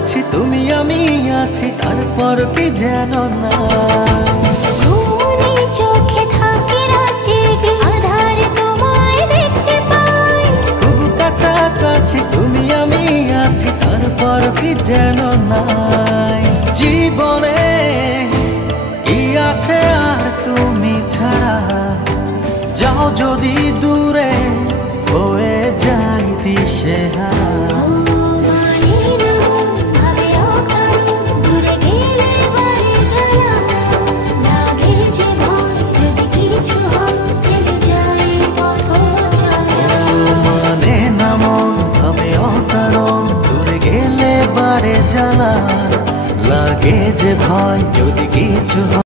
কাছাকাছি তুমি আমি আছি, তারপর কি যেন না ঘুমনি চোখে থাকে রাত জেগে, আধারে তোমায় দেখতে পাই। খুব কাছাকাছি তুমি আমি আছি, তারপর কি যেন নাই। জীবনে কি আছে আর তুমি ছাড়া, যাও যদি দূরে হয়ে যাই দিশেহারা। মানে না মন ভাবে অকারণ, দূরে গেলে বারে জ্বালা লাগে যে ভয় যদি কিছু হয়।